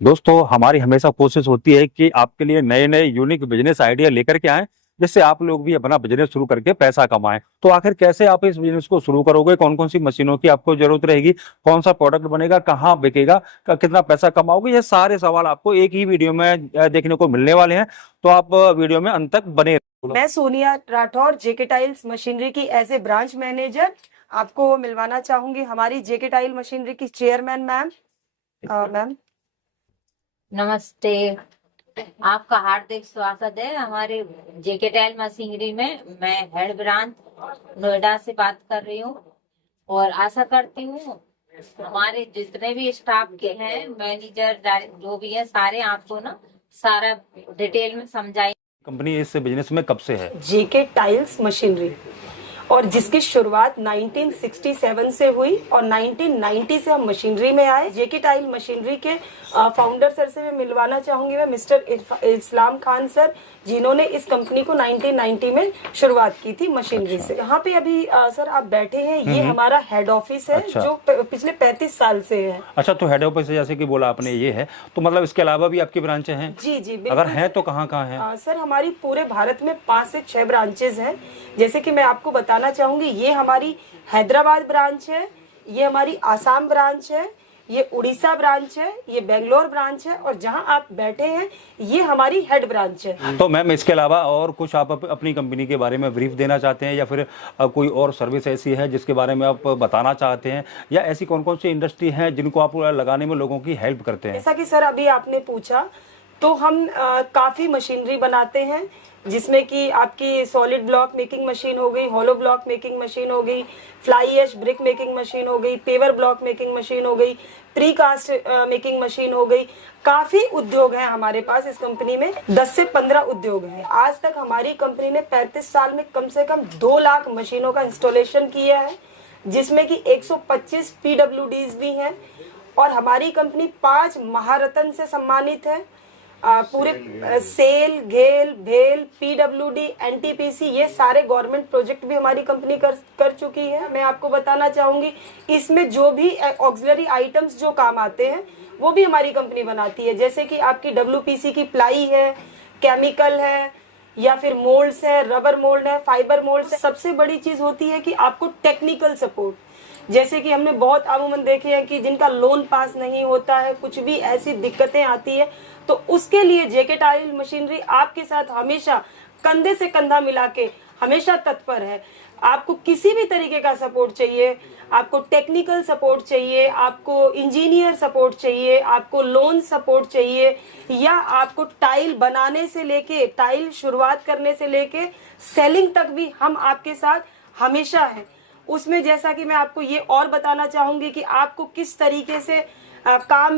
दोस्तों, हमारी हमेशा कोशिश होती है कि आपके लिए नए नए यूनिक बिजनेस आइडिया लेकर के आएं, जिससे आप लोग भी अपना बिजनेस शुरू करके पैसा कमाएं। तो आखिर कैसे आप इस बिजनेस को शुरू करोगे, कौन कौन सी मशीनों की आपको जरूरत रहेगी, कौन सा प्रोडक्ट बनेगा, कहाँ बिकेगा, कितना पैसा कमाओगे, ये सारे सवाल आपको एक ही वीडियो में देखने को मिलने वाले हैं। तो आप वीडियो में अंत तक बने रहो। मैं सोनिया राठौर, जेके टाइल्स मशीनरी की एज ए ब्रांच मैनेजर आपको मिलवाना चाहूंगी हमारी जेके टाइल मशीनरी की चेयरमैन मैम। मैम नमस्ते, आपका हार्दिक स्वागत है हमारे जेके टाइल मशीनरी में। मैं हेड ब्रांच नोएडा से बात कर रही हूँ और आशा करती हूँ हमारे जितने भी स्टाफ के हैं, मैनेजर जो भी है, सारे आपको ना सारा डिटेल में समझाएंगे। कंपनी इस बिजनेस में कब से है? जेके टाइल्स मशीनरी, और जिसकी शुरुआत 1967 से हुई और 1990 से हम मशीनरी में आए। जेके टाइल मशीनरी के फाउंडर सर से मैं मिलवाना चाहूंगी, मैं मिस्टर इस्लाम खान सर, जिन्होंने इस कंपनी को 1990 में शुरुआत की थी मशीनरी से। यहाँ पे अभी सर आप बैठे हैं, ये हमारा हेड ऑफिस है। अच्छा। जो पिछले 35 साल से है। अच्छा, तो हेड ऑफिस जैसे कि बोला आपने ये है, तो मतलब इसके अलावा भी आपकी ब्रांचें हैं? जी जी अगर हैं तो कहाँ कहाँ हैं? सर हमारी पूरे भारत में 5 से 6 ब्रांचेज हैं। जैसे कि मैं आपको बताना चाहूंगी, ये हमारी हैदराबाद ब्रांच है, ये हमारी आसाम ब्रांच है, ये उड़ीसा ब्रांच है, ये बेंगलोर ब्रांच है, और जहां आप बैठे हैं ये हमारी हेड ब्रांच है। तो मैम, इसके अलावा और कुछ आप अपनी कंपनी के बारे में ब्रीफ देना चाहते हैं, या फिर कोई और सर्विस ऐसी है जिसके बारे में आप बताना चाहते हैं, या ऐसी कौन कौन सी इंडस्ट्री है जिनको आप लगाने में लोगों की हेल्प करते हैं? जैसा कि सर अभी आपने पूछा, तो हम काफी मशीनरी बनाते हैं, जिसमें कि आपकी सॉलिड ब्लॉक मेकिंग मशीन हो गई, हॉलो ब्लॉक मेकिंग मशीन हो गई, fly ash brick making machine हो गई, पेवर ब्लॉक मेकिंग मशीन हो गई, प्री कास्ट मेकिंग मशीन हो गई। काफी उद्योग हैं हमारे पास इस कंपनी में, 10 से 15 उद्योग हैं। आज तक हमारी कंपनी ने 35 साल में कम से कम 2 लाख मशीनों का इंस्टॉलेशन किया है, जिसमें कि 125 PWDs भी हैं, और हमारी कंपनी 5 महारत्न से सम्मानित है। पूरे सेल, गेल, भेल, PWD, NTPC, ये सारे गवर्नमेंट प्रोजेक्ट भी हमारी कंपनी कर चुकी है। मैं आपको बताना चाहूंगी, इसमें जो भी ऑक्सिलरी आइटम्स जो काम आते हैं वो भी हमारी कंपनी बनाती है। जैसे कि आपकी WPC की प्लाई है, केमिकल है, या फिर मोल्ड्स है, रबर मोल्ड है, फाइबर मोल्ड्स है। सबसे बड़ी चीज होती है कि आपको टेक्निकल सपोर्ट, जैसे कि हमने बहुत अमूमन देखे हैं कि जिनका लोन पास नहीं होता है, कुछ भी ऐसी दिक्कतें आती है, तो उसके लिए जेके टाइल मशीनरी आपके साथ हमेशा कंधे से कंधा मिला के हमेशा तत्पर है। आपको किसी भी तरीके का सपोर्ट चाहिए, आपको टेक्निकल सपोर्ट चाहिए, आपको इंजीनियर सपोर्ट चाहिए, आपको लोन सपोर्ट चाहिए, या आपको टाइल बनाने से लेके, टाइल शुरुआत करने से लेके सेलिंग तक भी हम आपके साथ हमेशा हैं। उसमें जैसा कि मैं आपको ये और बताना चाहूंगी कि आपको किस तरीके से काम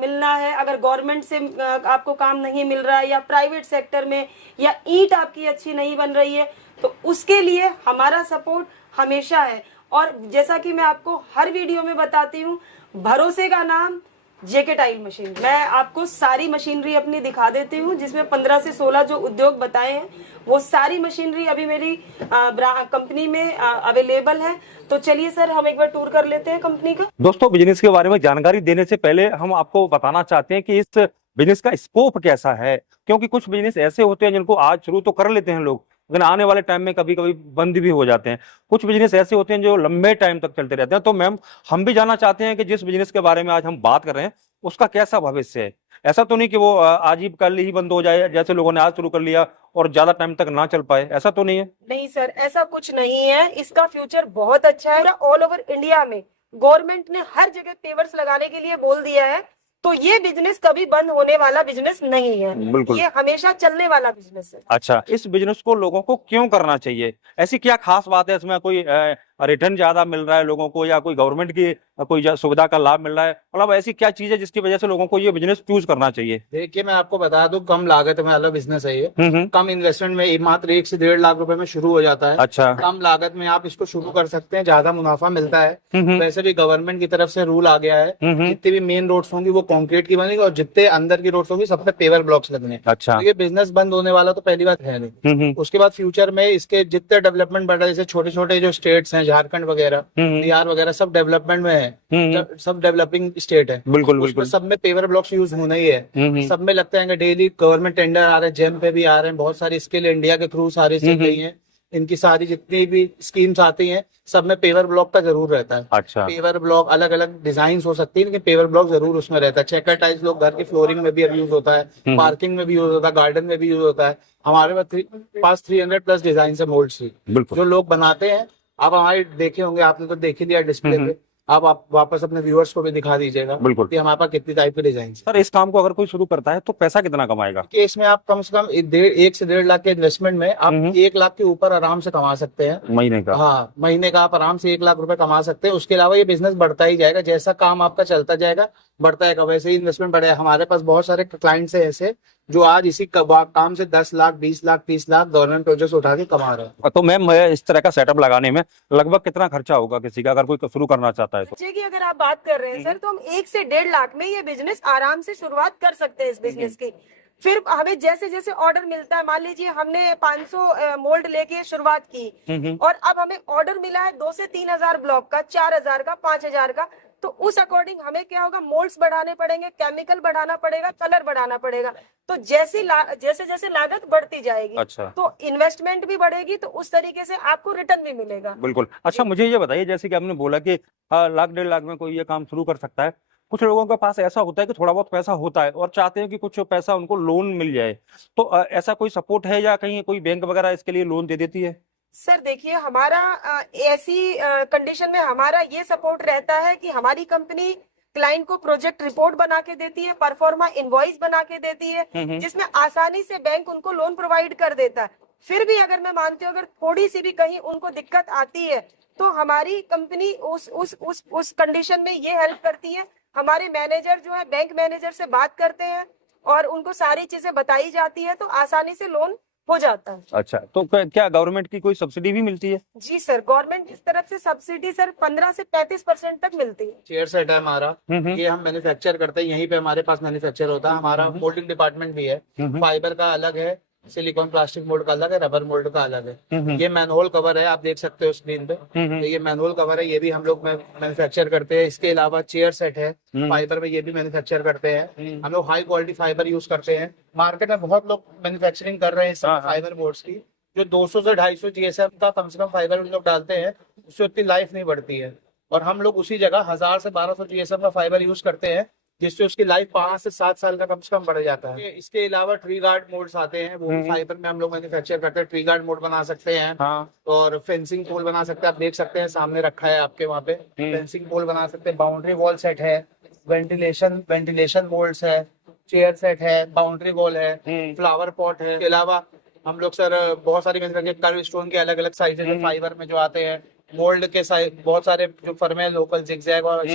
मिलना है। अगर गवर्नमेंट से आपको काम नहीं मिल रहा है, या प्राइवेट सेक्टर में, या ईंट आपकी अच्छी नहीं बन रही है, तो उसके लिए हमारा सपोर्ट हमेशा है। और जैसा कि मैं आपको हर वीडियो में बताती हूँ, भरोसे का नाम जेके टाइल मशीन। मैं आपको सारी मशीनरी अपनी दिखा देती हूँ, जिसमें 15 से 16 जो उद्योग बताए हैं, वो सारी मशीनरी अभी मेरी कंपनी में अवेलेबल है। तो चलिए सर, हम एक बार टूर कर लेते हैं कंपनी का। दोस्तों, बिजनेस के बारे में जानकारी देने से पहले हम आपको बताना चाहते हैं कि इस बिजनेस का स्कोप कैसा है, क्योंकि कुछ बिजनेस ऐसे होते हैं जिनको आज शुरू तो कर लेते हैं लोग, लेकिन आने वाले टाइम में कभी कभी बंद भी हो जाते हैं। कुछ बिजनेस ऐसे होते हैं जो लंबे टाइम तक चलते रहते हैं। तो मैम, हम भी जानना चाहते हैं कि जिस बिजनेस के बारे में आज हम बात कर रहे हैं उसका कैसा भविष्य है। ऐसा तो नहीं कि वो आज ही कल ही बंद हो जाए, जैसे लोगों ने आज शुरू कर लिया और ज्यादा टाइम तक ना चल पाए, ऐसा तो नहीं है? नहीं सर, ऐसा कुछ नहीं है। इसका फ्यूचर बहुत अच्छा है। ऑल ओवर इंडिया में गवर्नमेंट ने हर जगह पेवर्स लगाने के लिए बोल दिया है, तो ये बिजनेस कभी बंद होने वाला बिजनेस नहीं है। बिल्कुल, ये हमेशा चलने वाला बिजनेस है। अच्छा, इस बिजनेस को लोगों को क्यों करना चाहिए? ऐसी क्या खास बात है इसमें? कोई रिटर्न ज्यादा मिल रहा है लोगों को, या कोई गवर्नमेंट की कोई सुविधा का लाभ मिल रहा है? मतलब ऐसी क्या चीज है जिसकी वजह से लोगों को ये बिजनेस चूज करना चाहिए? देखिए, मैं आपको बता दूं, कम लागत में वाला बिजनेस है ये। कम इन्वेस्टमेंट में मात्र 1 से 1.5 लाख रुपए में शुरू हो जाता है। अच्छा, कम लागत में आप इसको शुरू कर सकते हैं, ज्यादा मुनाफा मिलता है। वैसे भी गवर्नमेंट की तरफ से रूल आ गया है, जितनी भी मेन रोड्स होंगी वो कंक्रीट की बनेगी, और जितने अंदर की रोड्स होंगी सब पे पेवर ब्लॉक्स लगने। अच्छा, तो ये बिजनेस बंद होने वाला तो पहली बात है नहीं। उसके बाद फ्यूचर में इसके जितने डेवलपमेंट बढ़ रहे हैं, जैसे छोटे छोटे जो स्टेट्स हैं हैं, झारखंड वगैरह, बिहार वगैरह सब डेवलपमेंट में है, सब डेवलपिंग स्टेट है। बिल्कुल उसमें बिल्कुल। सब में पेवर ब्लॉक्स यूज होना ही है। सब में लगता है कि डेली गवर्नमेंट टेंडर आ रहे हैं, जेम पे भी आ रहे हैं, बहुत सारी स्किल इंडिया के थ्रू सारी चल रही है। इनकी सारी जितनी भी स्कीम्स आती हैं सब में पेवर ब्लॉक का जरूर रहता है। अच्छा। पेवर ब्लॉक अलग अलग डिजाइन हो सकती है, लेकिन पेवर ब्लॉक जरूर उसमें रहता है। चेकर टाइल्स लोग घर की फ्लोरिंग में भी अब यूज होता है, पार्किंग में भी यूज होता है, गार्डन में भी यूज होता है। हमारे पास 300+ डिजाइन है मोल्ड्स की, बिल्कुल। जो लोग बनाते हैं। आप हमारे देखे होंगे, आपने तो देख ही लिया डिस्प्ले पे। आप वापस अपने व्यूअर्स को भी दिखा दीजिएगा बिल्कुल। कि हमारे पास कितनी टाइप के डिजाइन है। सर इस काम को अगर कोई शुरू करता है तो पैसा कितना कमाएगा? कि इसमें आप कम से कम 1 से 1.5 लाख के इन्वेस्टमेंट में आप 1 लाख के ऊपर आराम से कमा सकते हैं महीने का? हाँ, महीने का आप आराम से 1 लाख रुपए कमा सकते हैं। उसके अलावा ये बिजनेस बढ़ता ही जाएगा, जैसा काम आपका चलता जाएगा बढ़ता है, वैसे ही इन्वेस्टमेंट बढ़ेगा। हमारे पास बहुत सारे क्लाइंट्स हैं ऐसे जो आज इसी काम से 10 लाख, 20 लाख, 30 लाख गवर्नमेंट प्रोजेक्ट उठा के कमा रहे हैं। तो मैम इस तरह का सेटअप लगाने में लगभग कितना खर्चा होगा किसी का, अगर कोई शुरू करना चाहता है तो? बच्चे की अगर आप बात कर रहे हैं सर, तो हम 1 से 1.5 लाख में ये बिजनेस आराम से शुरुआत कर सकते हैं इस बिजनेस की। फिर हमें जैसे जैसे ऑर्डर मिलता है, मान लीजिए हमने 500 मोल्ड लेके शुरुआत की और अब हमें ऑर्डर मिला है 2 से 3 हजार ब्लॉक का, 4,000 का, 5,000 का, तो उस अकॉर्डिंग हमें क्या होगा, मोल्ड्स बढ़ाने पड़ेंगे, केमिकल बढ़ाना पड़ेगा, कलर बढ़ाना पड़ेगा। तो जैसे जैसे लागत बढ़ती जाएगी, अच्छा। तो इन्वेस्टमेंट भी बढ़ेगी, तो उस तरीके से आपको रिटर्न भी मिलेगा। बिल्कुल। अच्छा मुझे ये बताइए, जैसे कि आपने बोला कि लाख 1.5 लाख में कोई ये काम शुरू कर सकता है। कुछ लोगों के पास ऐसा होता है कि थोड़ा बहुत पैसा होता है और चाहते हैं कि कुछ पैसा उनको लोन मिल जाए, तो ऐसा कोई सपोर्ट है या कहीं कोई बैंक वगैरह इसके लिए लोन दे देती है? सर देखिए, हमारा ऐसी कंडीशन में हमारा ये सपोर्ट रहता है कि हमारी कंपनी क्लाइंट को प्रोजेक्ट रिपोर्ट बना के देती है, परफॉर्मा इनवॉइस बना के देती है, जिसमें आसानी से बैंक उनको लोन प्रोवाइड कर देता है। फिर भी अगर मैं मानती हूँ अगर थोड़ी सी भी कहीं उनको दिक्कत आती है, तो हमारी कंपनी उस कंडीशन में ये हेल्प करती है। हमारे मैनेजर जो है बैंक मैनेजर से बात करते हैं और उनको सारी चीजें बताई जाती है, तो आसानी से लोन हो जाता है। अच्छा, तो क्या गवर्नमेंट की कोई सब्सिडी भी मिलती है? जी सर, गवर्नमेंट इस तरफ से सब्सिडी सर 15 से 35% तक मिलती है। चेयर सेट है हमारा, ये हम मैन्युफैक्चर करते हैं, यहीं पे हमारे पास मैन्युफैक्चर होता है। हमारा मोल्डिंग डिपार्टमेंट भी है, फाइबर का अलग है, सिलिकॉन प्लास्टिक मोल्ड का अलग है, रबर मोल्ड का अलग है। ये मैनहोल कवर है, आप देख सकते हो स्क्रीन पे, तो ये मैनहोल कवर है, ये भी हम लोग मैन्युफैक्चर करते हैं। इसके अलावा चेयर सेट है फाइबर में, ये भी मैन्युफैक्चर करते हैं। हम लोग हाई क्वालिटी फाइबर यूज करते हैं। मार्केट में बहुत लोग मैन्युफैक्चरिंग कर रहे हैं फाइबर बोर्ड्स की, जो 200 से 250 GSM का कम से कम फाइबर लोग डालते हैं, उससे उतनी लाइफ नहीं बढ़ती है। और हम लोग उसी जगह 1000 से 1200 GSM का फाइबर यूज करते हैं, जिससे उसकी लाइफ 5 से 7 साल का कम से कम बढ़ जाता है। इसके अलावा ट्री गार्ड मोड्स आते हैं, वो फाइबर में हम लोग मैन्युफैक्चर करते हैं। ट्री गार्ड मोड बना सकते हैं और फेंसिंग पोल बना सकते हैं। आप देख सकते हैं सामने रखा है आपके वहाँ पे, फेंसिंग पोल बना सकते हैं। बाउंड्री वॉल सेट है, वेंटिलेशन मोल्ड्स है, चेयर सेट है, बाउंड्री वॉल है, फ्लावर पॉट है। इसके अलावा हम लोग सर बहुत सारी मैन्युफैक्चर कर्व स्टोन के अलग अलग साइजेस फाइबर में जो आते हैं, मोल्ड के साइज बहुत सारे जो फर्म है लोकल जिगजैग और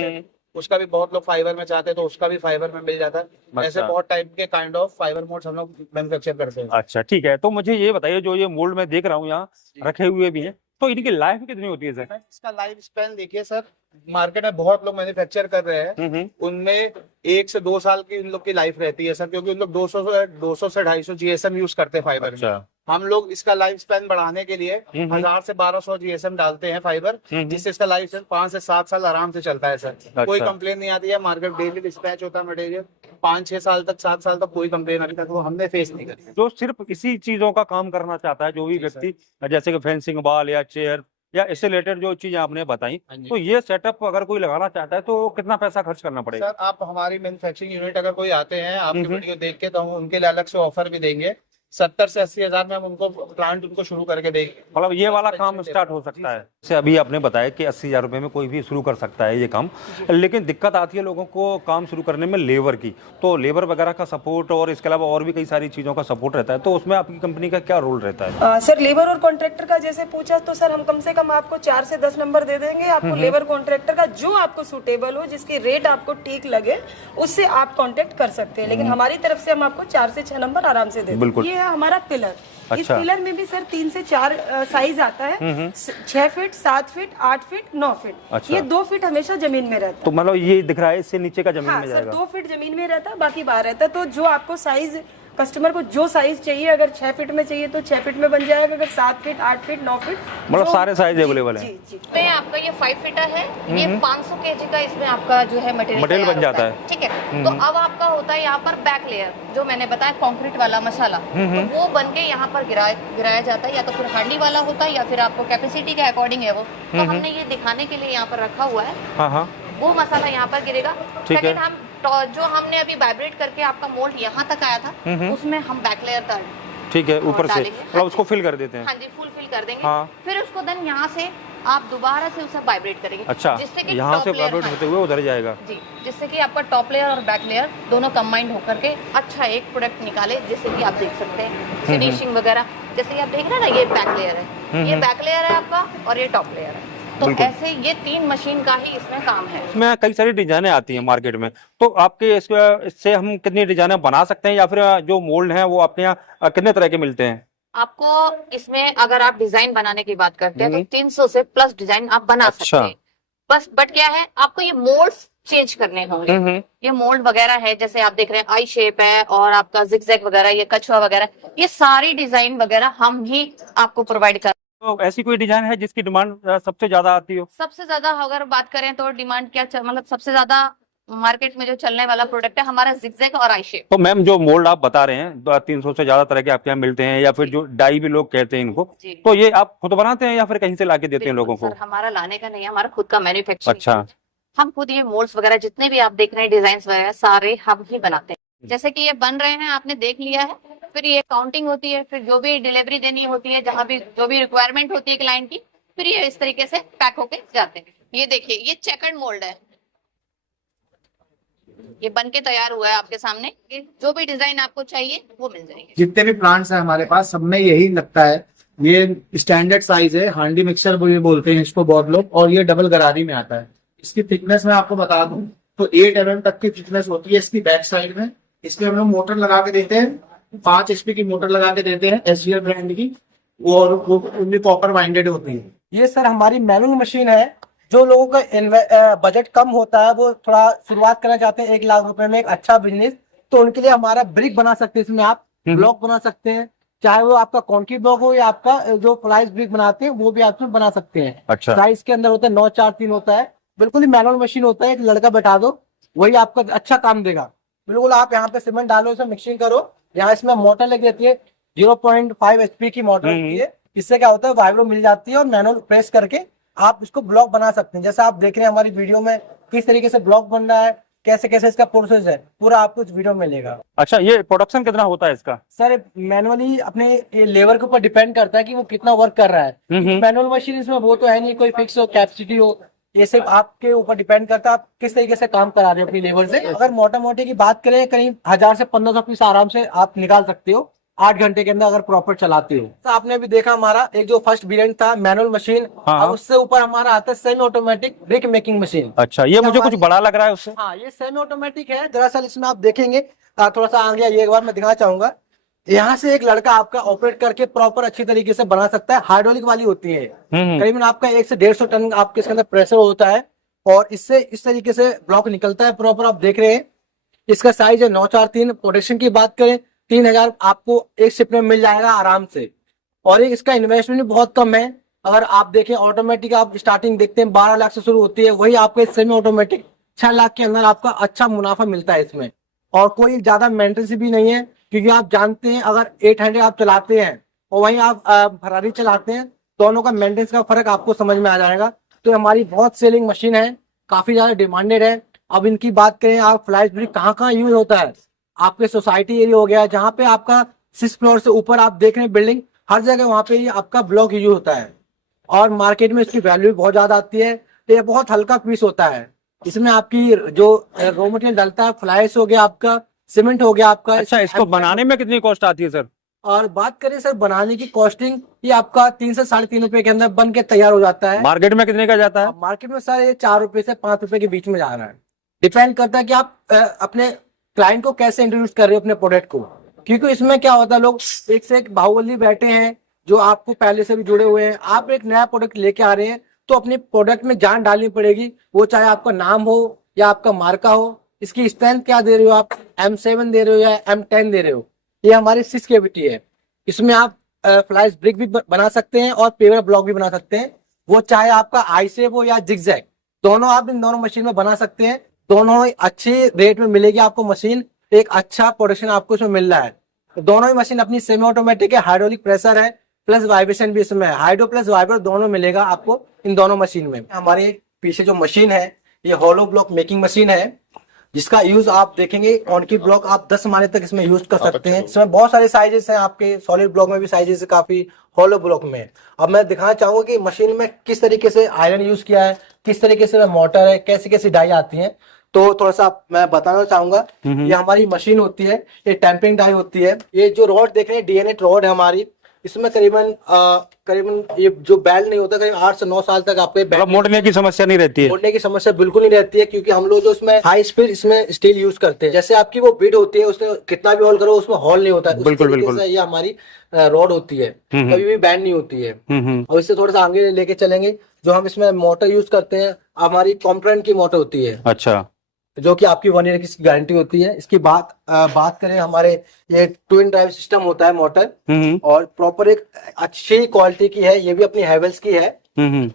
उसका भी बहुत लोग फाइबर में चाहते हैं, तो उसका भी फाइबर में मिल जाता है। अच्छा। ऐसे बहुत टाइप के काइंड ऑफ फाइबर मोड्स हम लोग मैन्युफैक्चर करते हैं। अच्छा ठीक है, तो मुझे ये बताइए, जो ये मोल्ड में देख रहा हूँ यहाँ रखे हुए भी हैं, तो इनकी लाइफ कितनी होती है सर? इसका लाइफ स्पैन देखिए सर, मार्केट में बहुत लोग मैन्युफैक्चर कर रहे हैं, उनमें 1 से 2 साल की उन लोग की लाइफ रहती है सर, क्योंकि उन लोग 200 से 250 GSM यूज करते हैं फाइबर में। हम लोग इसका लाइफ स्पैन बढ़ाने के लिए 1000 से 1200 GSM डालते हैं फाइबर, जिससे इसका लाइफ स्पैन 5 से 7 साल आराम से चलता है सर। कोई कंप्लेन नहीं आती है। मार्केट डेली डिस्पैच होता है मटेरियल, 5-6 साल तक 7 साल तक कोई कंप्लेन अभी तक वो हमने फेस नहीं करी। जो सिर्फ इसी चीजों का काम करना चाहता है, जो भी व्यक्ति, जैसे कि फेंसिंग वॉल या चेयर या इससे रिलेटेड जो चीजें आपने बताई, तो ये सेटअप अगर कोई लगाना चाहता है तो कितना पैसा खर्च करना पड़ेगा? सर आप हमारी मैन्युफैक्चरिंग यूनिट अगर कोई आते हैं आपकी वीडियो देख के, तो हम उनके लिए अलग से ऑफर भी देंगे। 70 से 80 हजार में हम उनको प्लांट उनको शुरू करके देंगे। मतलब ये वाला काम स्टार्ट हो सकता है। जैसे अभी आपने बताया कि 80,000 रुपए में कोई भी शुरू कर सकता है ये काम, लेकिन दिक्कत आती है लोगों को काम शुरू करने में लेबर की। तो लेबर वगैरह का सपोर्ट और इसके अलावा और भी कई सारी चीजों का सपोर्ट रहता है, तो उसमें आपकी कंपनी का क्या रोल रहता है? सर लेबर और कॉन्ट्रैक्टर का जैसे पूछा, तो सर हम कम से कम आपको 4 से 10 नंबर दे देंगे आपको लेबर कॉन्ट्रैक्टर का, जो आपको सूटेबल हो, जिसकी रेट आपको ठीक लगे, उससे आप कॉन्टेक्ट कर सकते हैं। लेकिन हमारी तरफ से हम आपको 4 से 6 नंबर आराम से दे देंगे। ये है हमारा पिलर। इस पिलर में भी सर 3 से 4 साइज आता है, 6 फीट, 7 फीट, 8 फीट, 9 फीट। अच्छा। ये 2 फीट हमेशा जमीन में रहता है। तो मतलब ये दिख रहा है इससे नीचे का जमीन में सर जाएगा? 2 फीट जमीन में रहता है, बाकी बाहर रहता है। तो जो आपको साइज कस्टमर को जो साइज चाहिए, अगर 6 फीट में चाहिए तो 6 फीट में बन जाएगा, अगर 7 फीट 8 फीट 9 फीट मतलब जो- सारे साइज जी, अवेलेबल हैं। जी जी इसमें आपका ये 5 फीटर है, ये 500 केजी का इसमें आपका जो है मटेरियल मटेरियल बन तैयार जाता होता है। ठीक है। तो अब आपका होता है यहाँ पर बैक लेयर, जो मैंने बताया कंक्रीट वाला मसाला, तो वो बन के यहाँ पर गिराया जाता है, या तो फिर हांडी वाला होता है या फिर आपको कैपेसिटी के अकॉर्डिंग है वो। तो हमने ये दिखाने के लिए यहाँ पर रखा हुआ है, हाँ हाँ वो मसाला यहाँ पर गिरेगा। ठीक है। सेकंड हम जो हमने अभी वाइब्रेट करके आपका मोल्ड यहाँ तक आया था, उसमें हम बैक लेयर का ठीक है, ऊपर से डालेंगे। मतलब उसको फिल कर देते हैं। हाँ जी फुल फिल कर देंगे। हाँ। फिर उसको देन यहाँ से आप दोबारा से उसे वाइब्रेट करेंगे, अच्छा, जिससे कि यहाँ top से layer- वाइब्रेट हाँ, होते हुए उधर जाएगा। जी, जिससे कि आपका टॉप लेयर और बैक लेयर दोनों कंबाइंड होकर के अच्छा एक प्रोडक्ट निकाले, जैसे कि आप देख सकते हैं फिनिशिंग वगैरह। जैसे कि आप देख रहे हैं ना, ये बैक लेयर है, ये बैक लेयर है आपका, और ये टॉप लेयर है। तो बिल्कुल। ऐसे ये 3 मशीन का ही इसमें काम है। इसमें कई सारी डिजाइनें आती हैं मार्केट में, तो आपके इससे हम कितनी डिजाइनें बना सकते हैं, या फिर जो मोल्ड हैं वो आपके यहाँ कितने तरह के मिलते हैं? आपको इसमें अगर आप डिजाइन बनाने की बात करते हैं तो 300 से प्लस डिजाइन आप बना अच्छा। सकते हैं। बस बट क्या है, आपको ये मोल्ड्स चेंज करने होंगे। ये मोल्ड वगैरह है, जैसे आप देख रहे हैं आई शेप है, और आपका जिगजैग वगैरह, ये कछुआ वगैरह, ये सारी डिजाइन वगैरह हम ही आपको प्रोवाइड कर। तो ऐसी कोई डिजाइन है जिसकी डिमांड सबसे ज्यादा आती हो? सबसे ज्यादा अगर बात करें तो डिमांड क्या मतलब सबसे ज्यादा मार्केट में जो चलने वाला प्रोडक्ट है हमारा जिगजैग और आई शेप। तो मैम जो मोल्ड आप बता रहे हैं 300 से ज्यादा तरह के आपके यहाँ मिलते हैं, या फिर जो डाई भी लोग कहते हैं इनको, जी। तो ये आप खुद बनाते हैं या फिर कहीं से लाके देते हैं लोगों को? सर हमारा लाने का नहीं है, हमारा खुद का मैन्युफैक्चरिंग। अच्छा। हम खुद ये मोल्ड्स वगैरह जितने भी आप देख रहे हैं, डिजाइन वगैरह सारे हम ही बनाते हैं। जैसे कि ये बन रहे हैं, आपने देख लिया है, फिर ये काउंटिंग होती है, फिर जो भी डिलीवरी देनी होती है, जहाँ भी जो भी रिक्वायरमेंट होती है क्लाइंट की, फिर ये इस तरीके से पैक होके जाते हैं। ये देखिए, ये चेकर्ड मोल्ड है, ये बन के तैयार हुआ है आपके सामने। कि जो भी डिजाइन आपको चाहिए वो मिल जाएगी। जितने भी प्लांट्स हैं हमारे पास, सब में यही लगता है। ये स्टैंडर्ड साइज है, हांडी मिक्सर वो ये बोलते हैं इसको बहुत लोग, और ये डबल गरारी में आता है। इसकी थिकनेस मैं आपको बता दूं तो 8 mm तक की थिकनेस होती है इसकी बैक साइड में। इसमें हम लोग मोटर लगा के देते हैं, 5 HP की मोटर लगा के देते हैं SGL ब्रांड की, और वो कॉपर वाइंडेड होती है। ये सर हमारी मैनुअल मशीन है। जो लोगों का बजट कम होता है, वो थोड़ा शुरुआत करना चाहते हैं 1 लाख रुपए में एक अच्छा बिजनेस, तो उनके लिए हमारा ब्रिक बना सकते हैं, इसमें आप ब्लॉक बना सकते हैं, चाहे वो आपका कंक्रीट ब्लॉक हो या आपका जो फ्लाइज ब्रिक बनाते हैं वो भी आप उसमें बना सकते हैं। अच्छा। साइज के अंदर होता है 943 होता है, बिल्कुल ही मैनुअल मशीन होता है। एक लड़का बैठा दो, वही आपका अच्छा काम देगा। बिल्कुल आप यहाँ पे सीमेंट डालो, इसमें मिक्सिंग करो, यहाँ इसमें मोटर लगी रहती है 0.5 HP की मोटर होती है। इससे क्या होता है, वाइब्रो मिल जाती है और मैनुअल प्रेस करके आप इसको ब्लॉक बना सकते हैं। जैसा आप देख रहे हैं हमारी वीडियो में किस तरीके से ब्लॉक बन रहा है, कैसे कैसे इसका प्रोसेस है, पूरा आपको इस वीडियो में मिलेगा। अच्छा, ये प्रोडक्शन कितना होता है इसका? सर मैनुअली अपने लेबर के ऊपर डिपेंड करता है कि वो कितना वर्क कर रहा है। मैनुअल मशीन इसमें वो तो है नहीं कोई फिक्स हो कैपेसिटी हो, ये सिर्फ आपके ऊपर डिपेंड करता है आप किस तरीके से काम करा रहे हो अपनी लेबर से। अगर मोटा मोटी की बात करें, करीब 1000 से 1500 पीस आराम से आप निकाल सकते हो 8 घंटे के अंदर, अगर प्रॉपर चलाते हो। तो आपने भी देखा हमारा एक जो फर्स्ट वेरिएंट था मैनुअल मशीन, हाँ। अब उससे ऊपर हमारा आता है semi automatic brick making machine. अच्छा, ये मुझे कुछ हमारी- बड़ा लग रहा है उससे। हाँ, ये सेमी ऑटोमेटिक है। दरअसल इसमें आप देखेंगे थोड़ा सा आगे ये एक बार मैं दिखाना चाहूंगा। यहाँ से एक लड़का आपका ऑपरेट करके प्रॉपर अच्छी तरीके से बना सकता है। हाइड्रोलिक वाली होती है, करीबन आपका 1 से 150 टन आपके इसके अंदर प्रेशर होता है, और इससे इस तरीके से ब्लॉक निकलता है प्रॉपर। आप देख रहे हैं इसका साइज है 943। प्रोडक्शन की बात करें 3000 आपको एक शिफ्ट में मिल जाएगा आराम से, और इसका इन्वेस्टमेंट भी बहुत कम है। अगर आप देखें ऑटोमेटिक आप स्टार्टिंग देखते हैं 12 लाख से शुरू होती है, वही आपको सेमी ऑटोमेटिक 6 लाख के अंदर आपका अच्छा मुनाफा मिलता है इसमें। और कोई ज्यादा मेंटेनेंस भी नहीं है, क्योंकि आप जानते हैं अगर 800 आप चलाते हैं और वहीं आप फरारी चलाते हैं, दोनों का मेंटेनेंस का फर्क आपको समझ में आ जाएगा। तो हमारी बहुत सेलिंग मशीन है, काफी ज्यादा डिमांडेड है। अब इनकी बात करें, आप फ्लाइज ब्रिक कहाँ कहाँ यूज होता है, आपके सोसाइटी एरिया हो गया, जहाँ पे आपका 6 फ्लोर से ऊपर आप देख रहे हैं बिल्डिंग, हर जगह वहाँ पे ये आपका ब्लॉक यूज होता है, और मार्केट में इसकी वैल्यू भी बहुत ज्यादा आती है। तो ये बहुत हल्का पीस होता है। इसमें आपकी जो रॉ मटेरियल डलता है, फ्लाइस हो गया आपका, सीमेंट हो गया आपका। अच्छा, इसको बनाने में कितनी कॉस्ट आती है सर? और बात करें सर बनाने की कॉस्टिंग, ये आपका 3 से 3.5 रुपए के अंदर बन के तैयार हो जाता है। मार्केट में कितने का जाता है? मार्केट में सर ये 4 रुपए से 5 रुपए के बीच में जा रहा है। डिपेंड करता है कि आप अपने क्लाइंट को कैसे इंट्रोड्यूस कर रहे हो अपने प्रोडक्ट को, क्योंकि इसमें क्या होता है, लोग एक से एक बाहुबली बैठे हैं जो आपको पहले से भी जुड़े हुए हैं। आप एक नया प्रोडक्ट लेके आ रहे हैं तो अपने प्रोडक्ट में जान डालनी पड़ेगी, वो चाहे आपका नाम हो या आपका मार्का हो। इसकी स्ट्रेंथ क्या दे रहे हो आप, M7 दे रहे हो या M10 दे रहे हो, ये हमारी 6 केविटी है। इसमें आप फ्लाइज ब्रिक भी बना सकते हैं और पेवर ब्लॉक भी बना सकते हैं। वो चाहे आपका आई शेप हो या जिगजैग, दोनों आप इन दोनों मशीन में बना सकते हैं। दोनों ही अच्छी रेट में मिलेगी आपको मशीन, एक अच्छा प्रोडक्शन आपको इसमें मिल रहा है। तो दोनों ही मशीन अपनी सेमी ऑटोमेटिक है, हाइड्रोलिक प्रेशर है, प्लस वाइब्रेशन भी इसमें है। हाइड्रो प्लस वाइब्रो दोनों मिलेगा आपको इन दोनों मशीन में। हमारे पीछे जो मशीन है ये हॉलो ब्लॉक मेकिंग मशीन है, जिसका यूज आप देखेंगे कॉन्क्रीट ब्लॉक आप 10 माले तक इसमें यूज कर सकते हैं। इसमें बहुत सारे साइजेस हैं, आपके सॉलिड ब्लॉक में भी साइजेस काफी, हॉलो ब्लॉक में। अब मैं दिखाना चाहूंगा कि मशीन में किस तरीके से आयरन यूज किया है, किस तरीके से मोटर है, कैसी कैसी डाई आती है। तो थोड़ा सा मैं बताना चाहूंगा। ये हमारी मशीन होती है, ये टैंपिंग डाई होती है। ये जो रॉड देख रहे हैं डीएनए रॉड है हमारी, इसमें करीबन ये जो बेल्ट नहीं होता, करीब 8 से 9 साल तक आपके मतलब मोड़ने की समस्या नहीं रहती है। मोड़ने की समस्या बिल्कुल नहीं रहती है, क्योंकि हम लोग जो इसमें हाई स्पीड इसमें स्टील यूज करते हैं। जैसे आपकी वो बीड होती है, उसमें कितना भी होल करो उसमें होल नहीं होता है। बिल्कुल बिल्कुल। ये हमारी रॉड होती है, कभी भी बैंड नहीं होती है। और इससे थोड़ा सा आगे लेके चलेंगे, जो हम इसमें मोटर यूज करते हैं हमारी कॉम्प्रेंट की मोटर होती है। अच्छा। जो कि आपकी 1 ईयर की गारंटी होती है। इसकी बात करें, हमारे ये ट्विन ड्राइव सिस्टम होता है मोटर, और प्रॉपर एक अच्छी क्वालिटी की है, ये भी अपनी हैवेल्स की है।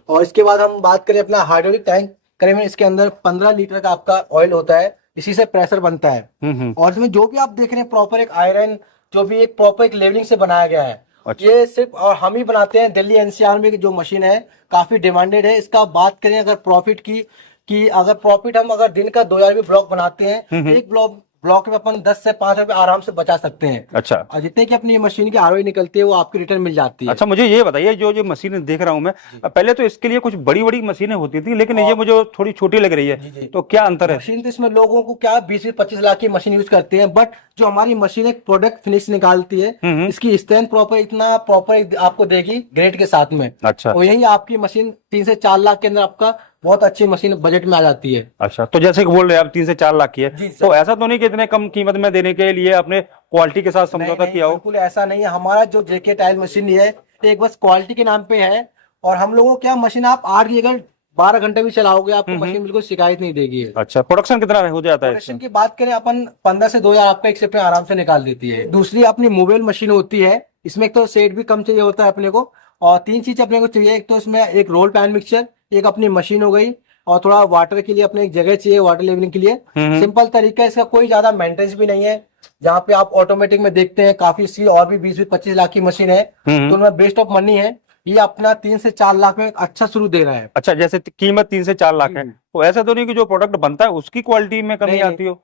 और इसके बाद हम बात करें अपना हाइड्रोलिक टैंक, करीबन इसके अंदर 15 लीटर का आपका ऑयल होता है, इसी से प्रेशर बनता है। और इसमें जो भी आप देख रहे हैं प्रॉपर एक आयरन, जो भी एक प्रॉपर एक लेवलिंग से बनाया गया है। अच्छा। ये सिर्फ और हम ही बनाते हैं। दिल्ली एनसीआर में जो मशीन है काफी डिमांडेड है। इसका बात करें अगर प्रॉफिट की, कि अगर प्रॉफिट हम अगर दिन का 2000 भी ब्लॉक बनाते हैं, एक ब्लॉक में अपन 10 से 5 रुपए आराम से बचा सकते हैं। अच्छा। और जितने की अपनी मशीन की आरओआई निकलती है वो आपकी रिटर्न मिल जाती है। अच्छा, मुझे ये बताइए, जो जो मशीन देख रहा हूँ मैं, पहले तो इसके लिए कुछ बड़ी बड़ी मशीनें होती थी, लेकिन ये मुझे थोड़ी छोटी लग रही है, तो क्या अंतर है? मशीन तो इसमें लोगों को क्या 20 से 25 लाख की मशीन यूज करते हैं, बट जो हमारी मशीन एक प्रोडक्ट फिनिश निकालती है, इसकी स्ट्रेंथ प्रॉपर आपको देगी ग्रेड के साथ में। अच्छा। और यही आपकी मशीन 3 से 4 लाख के अंदर आपका बहुत अच्छी मशीन बजट में आ जाती है। अच्छा, तो जैसे कि बोल रहे हैं आप 3 से 4 लाख की है, तो ऐसा तो नहीं कि इतने कम कीमत में देने के लिए आपने क्वालिटी के साथ समझौता किया हो? बिल्कुल ऐसा नहीं है। हमारा जो जेके टाइल मशीन है एक बस क्वालिटी के नाम पे है, और हम लोगों क्या मशीन आप 8 की जगह 12 घंटे भी चलाओगे आपको मशीन बिल्कुल शिकायत नहीं देगी। अच्छा, प्रोडक्शन कितना हो जाता है? प्रोडक्शन की बात करें अपन 15 से 2000 आपका एक शिफ्ट में आराम से निकाल देती है। दूसरी अपनी मोबाइल मशीन होती है, इसमें एक तो सेट भी कम चाहिए होता है अपने को, और 3 चीज अपने को चाहिए। एक तो इसमें एक रोल पैन मिक्सचर, एक अपनी मशीन हो गई, और थोड़ा वाटर के लिए अपने एक जगह चाहिए वाटर लेवलिंग के लिए। सिंपल तरीका है इसका, कोई ज्यादा मेंटेनेंस भी नहीं है। जहाँ पे आप ऑटोमेटिक में देखते हैं काफी सी और भी 20-25 लाख की मशीन है, तो उनमें बेस्ट ऑफ मनी है। ये अपना 3 से 4 लाख में अच्छा शुरू दे रहा है। अच्छा, जैसे कीमत 3 से 4 लाख है, तो ऐसा तो नहीं कि जो प्रोडक्ट बनता है उसकी क्वालिटी में कमी आती हो?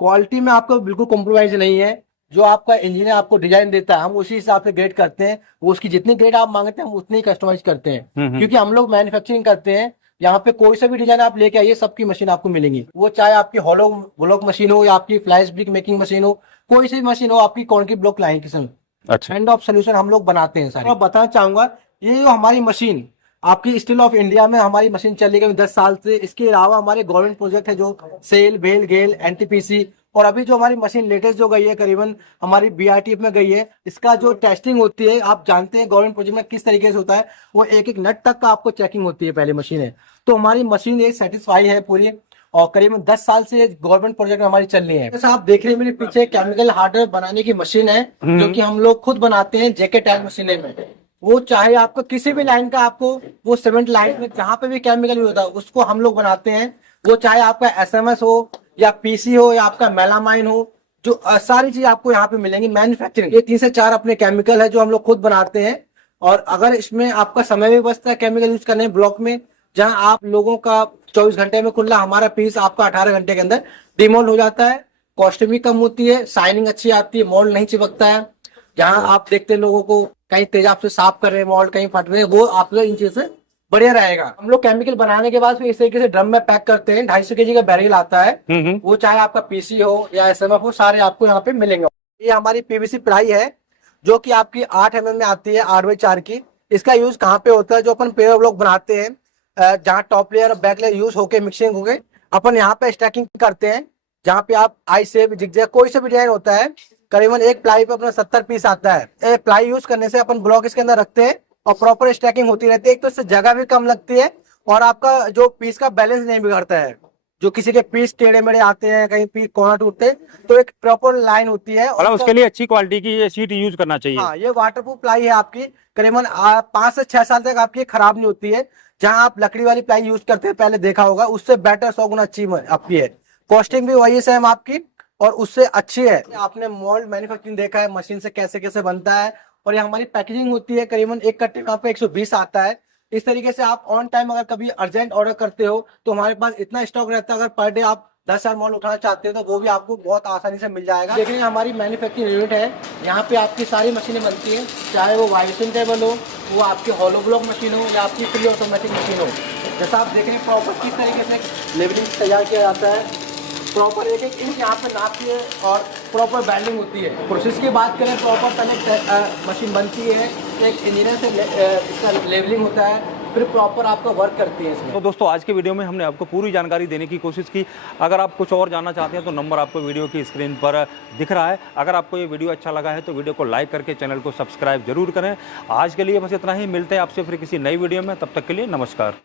क्वालिटी में आपको बिल्कुल कॉम्प्रोमाइज नहीं है। जो आपका इंजीनियर आपको डिजाइन देता है, हम उसी हिसाब से ग्रेड करते हैं। वो उसकी जितनी ग्रेड आप मांगते हैं हम उतनी कस्टमाइज करते हैं, क्योंकि हम लोग मैन्युफैक्चरिंग करते हैं। यहाँ पे कोई सा भी डिजाइन आप लेके आइए, सबकी मशीन आपको मिलेंगी। वो चाहे आपकी हॉलो ब्लॉक मशीन हो या आपकी फ्लाइज ब्रिक मेकिंग मशीन हो, कोई सी मशीन हो, आपकी कॉन्क्रीट ब्लॉक लाइन किस्म। अच्छा। एंड ऑफ सोल्यूशन हम लोग बनाते हैं सारे। मैं बताना चाहूंगा, ये जो हमारी मशीन आपकी स्टील ऑफ इंडिया में हमारी मशीन चली गई 10 साल से। इसके अलावा हमारे गवर्नमेंट प्रोजेक्ट है, जो सेल, बेल, गेल, एनटीपीसी, और अभी जो हमारी मशीन लेटेस्ट जो गई है करीबन हमारी बीआरटीएफ में गई है। इसका जो टेस्टिंग होती है, आप जानते हैं गवर्नमेंट प्रोजेक्ट में किस तरीके से होता है, वो एक एक नट तक का आपको चेकिंग होती है पहले मशीन है। तो हमारी मशीन ये सेटिस्फाई है पूरी, और करीबन 10 साल से गवर्नमेंट प्रोजेक्ट में हमारी चल रही है। जैसा आप देख रहे हैं मेरे पीछे केमिकल हार्डवेयर बनाने की मशीन है, जो कि हम लोग खुद बनाते हैं जेके टाइल मशीन में। वो चाहे आपको किसी भी लाइन का, आपको वो सीमेंट लाइन में जहाँ पे भी केमिकल यूज होता है उसको हम लोग बनाते हैं। वो चाहे आपका एसएमएस हो या पीसी हो या आपका मेलामाइन हो, जो सारी चीज आपको यहाँ पे मिलेंगी मैन्युफैक्चरिंग। ये 3 से 4 अपने केमिकल है जो हम लोग खुद बनाते हैं। और अगर इसमें आपका समय भी बचता है केमिकल यूज करने ब्लॉक में, जहाँ आप लोगों का 24 घंटे में खुला, हमारा पीस आपका 18 घंटे के अंदर डिमोल्ड हो जाता है। कॉस्ट भी कम होती है, शाइनिंग अच्छी आती है, मोल्ड नहीं चिपकता है। जहाँ आप देखते हैं लोगों को कहीं तेजाब से साफ कर रहे हैं, मोल्ड कहीं फट रहे हैं, वो आप लोग इन चीजों से बढ़िया रहेगा। हम लोग केमिकल बनाने के बाद फिर इस तरीके से ड्रम में पैक करते हैं। 250 kg का बैरल आता है, वो चाहे आपका पीसी हो या एसएमएफ हो, सारे आपको यहाँ पे मिलेंगे। ये हमारी पीवीसी प्लाई है, जो कि आपकी 8 mm में आती है, 8x4 की। इसका यूज कहाँ पे होता है, जो अपन पेवर ब्लॉक बनाते हैं, जहाँ टॉप लेयर और बैक लेयर यूज होके मिक्सिंग होके अपन यहाँ पे स्टैकिंग करते हैं। जहाँ पे आप आई शेप, जिगजैग, कोई सा भी डिजाइन होता है, करीबन एक प्लाई पे अपना 70 पीस आता है। प्लाई यूज करने से अपन ब्लॉक इसके अंदर रखते हैं और प्रॉपर स्टैकिंग होती रहती है। एक तो इससे जगह भी कम लगती है और आपका जो पीस का बैलेंस नहीं बिगड़ता है। जो किसी के पीस टेढ़े मेढ़े आते हैं, कहीं पीस कोना टूटते हैं, तो एक प्रॉपर लाइन होती है। मतलब उसके लिए अच्छी क्वालिटी की ये शीट यूज करना चाहिए। हाँ, ये वाटरप्रूफ प्लाई है आपकी, करीबन 5 से 6 साल तक आपकी खराब नहीं होती है। जहां आप लकड़ी वाली प्लाई यूज करते हैं पहले देखा होगा, उससे बेटर 100 गुना अच्छी आपकी है। कॉस्टिंग भी वही सेम आपकी और उससे अच्छी है। आपने मोल्ड मैन्युफैक्चरिंग देखा है, मशीन से कैसे कैसे बनता है, और ये हमारी पैकेजिंग होती है। करीबन एक कट्टे यहाँ पे 120 आता है। इस तरीके से आप ऑन टाइम अगर कभी अर्जेंट ऑर्डर करते हो तो हमारे पास इतना स्टॉक रहता है, अगर पर डे आप 10,000 मॉल उठाना चाहते हो तो वो भी आपको बहुत आसानी से मिल जाएगा। देखिए हमारी मैन्युफैक्चरिंग यूनिट है, यहाँ पे आपकी सारी मशीनें बनती हैं, चाहे वो वाइब्रेशन टेबल हो, वो आपकी हॉलो ब्लॉक मशीन हो या आपकी फुली ऑटोमेटिक मशीन हो। जैसा आप देख रहे हैं प्रॉपर किस तरीके से लेवलिंग तैयार किया जाता है, प्रॉपर एक एक इंच यहाँ पे नापती है और प्रॉपर बैंडिंग होती है। प्रोसेस की बात करें, प्रॉपर पहले मशीन बनती है, एक इंजीनियर से इसका लेवलिंग होता है, फिर प्रॉपर आपका वर्क करती है इसमें। तो दोस्तों आज के वीडियो में हमने आपको पूरी जानकारी देने की कोशिश की। अगर आप कुछ और जानना चाहते हैं तो नंबर आपको वीडियो की स्क्रीन पर दिख रहा है। अगर आपको ये वीडियो अच्छा लगा है तो वीडियो को लाइक करके चैनल को सब्सक्राइब जरूर करें। आज के लिए बस इतना ही, मिलते हैं आपसे फिर किसी नई वीडियो में, तब तक के लिए नमस्कार।